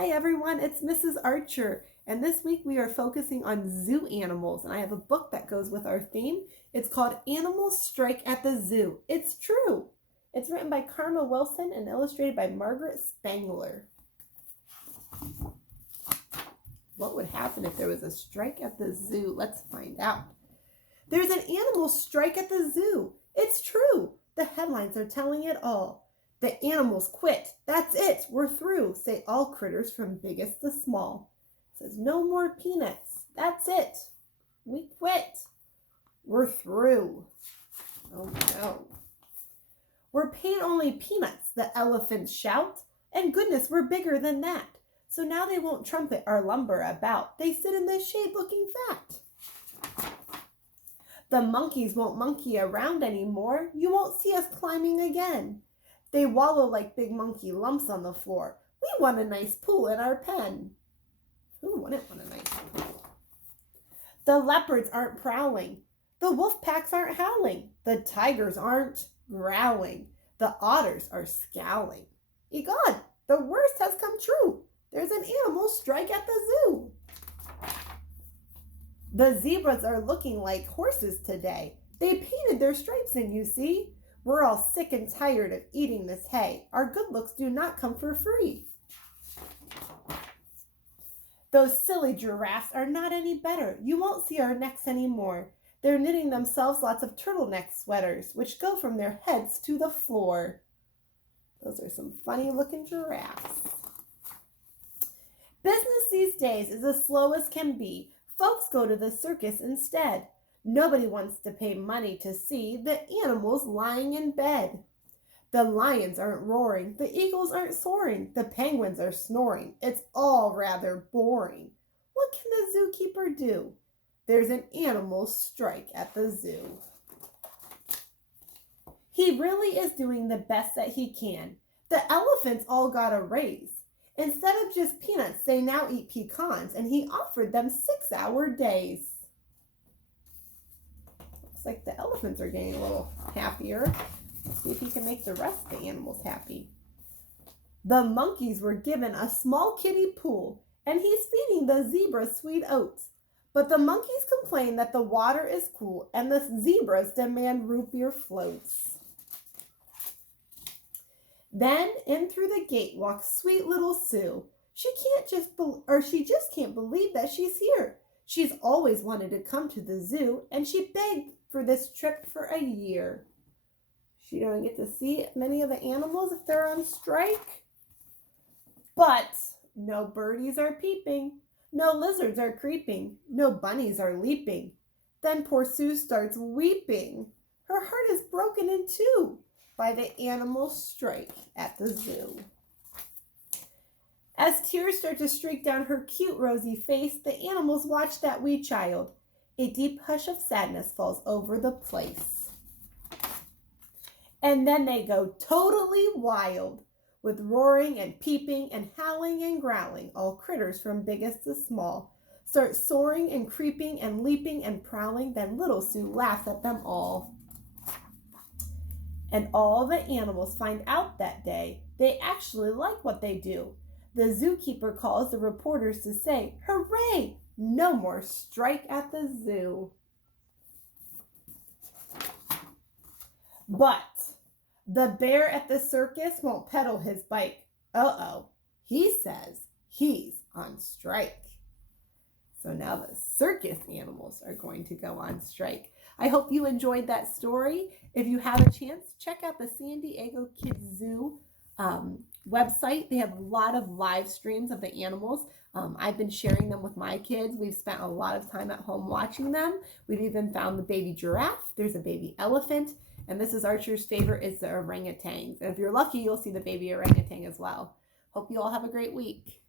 Hi everyone, it's Mrs. Archer, and this week we are focusing on zoo animals, and I have a book that goes with our theme. It's called Animals Strike at the Zoo. It's true. It's written by Karma Wilson and illustrated by Margaret Spangler. What would happen if there was a strike at the zoo? Let's find out. There's an animal strike at the zoo. It's true. The headlines are telling it all. The animals quit. That's it. We're through, say all critters from biggest to small. It says no more peanuts. That's it. We quit. We're through. Oh no. We're paying only peanuts, the elephants shout. And goodness, we're bigger than that. So now they won't trumpet our lumber about. They sit in the shade looking fat. The monkeys won't monkey around anymore. You won't see us climbing again. They wallow like big monkey lumps on the floor. We want a nice pool in our pen. Who wouldn't want a nice pool? The leopards aren't prowling. The wolf packs aren't howling. The tigers aren't growling. The otters are scowling. Egad, the worst has come true. There's an animal strike at the zoo. The zebras are looking like horses today. They painted their stripes in, you see. We're all sick and tired of eating this hay. Our good looks do not come for free. Those silly giraffes are not any better. You won't see our necks anymore. They're knitting themselves lots of turtleneck sweaters, which go from their heads to the floor. Those are some funny looking giraffes. Business these days is as slow as can be. Folks go to the circus instead. Nobody wants to pay money to see the animals lying in bed. The lions aren't roaring. The eagles aren't soaring. The penguins are snoring. It's all rather boring. What can the zookeeper do? There's an animal strike at the zoo. He really is doing the best that he can. The elephants all got a raise. Instead of just peanuts, they now eat pecans, and he offered them 6-hour days. Looks like the elephants are getting a little happier. Let's see if he can make the rest of the animals happy. The monkeys were given a small kiddie pool, and he's feeding the zebras sweet oats. But the monkeys complain that the water is cool, and the zebras demand root beer floats. Then in through the gate walks sweet little Sue. She just can't believe that she's here. She's always wanted to come to the zoo, and she begged for this trip for a year. She don't get to see many of the animals if they're on strike. But no birdies are peeping. No lizards are creeping. No bunnies are leaping. Then poor Sue starts weeping. Her heart is broken in two by the animal strike at the zoo. As tears start to streak down her cute rosy face, the animals watch that wee child. A deep hush of sadness falls over the place. And then they go totally wild, with roaring and peeping and howling and growling. All critters from biggest to small start soaring and creeping and leaping and prowling. Then little Sue laughs at them all. And all the animals find out that day they actually like what they do. The zookeeper calls the reporters to say, "Hooray! No more strike at the zoo." But the bear at the circus won't pedal his bike. Uh-oh, he says he's on strike. So now the circus animals are going to go on strike. I hope you enjoyed that story. If you have a chance, check out the San Diego Kids Zoo website. They have a lot of live streams of the animals. I've been sharing them with my kids. We've spent a lot of time at home watching them. We've even found the baby giraffe. There's a baby elephant. And Mrs. Archer's favorite is the orangutans. And if you're lucky, you'll see the baby orangutan as well. Hope you all have a great week.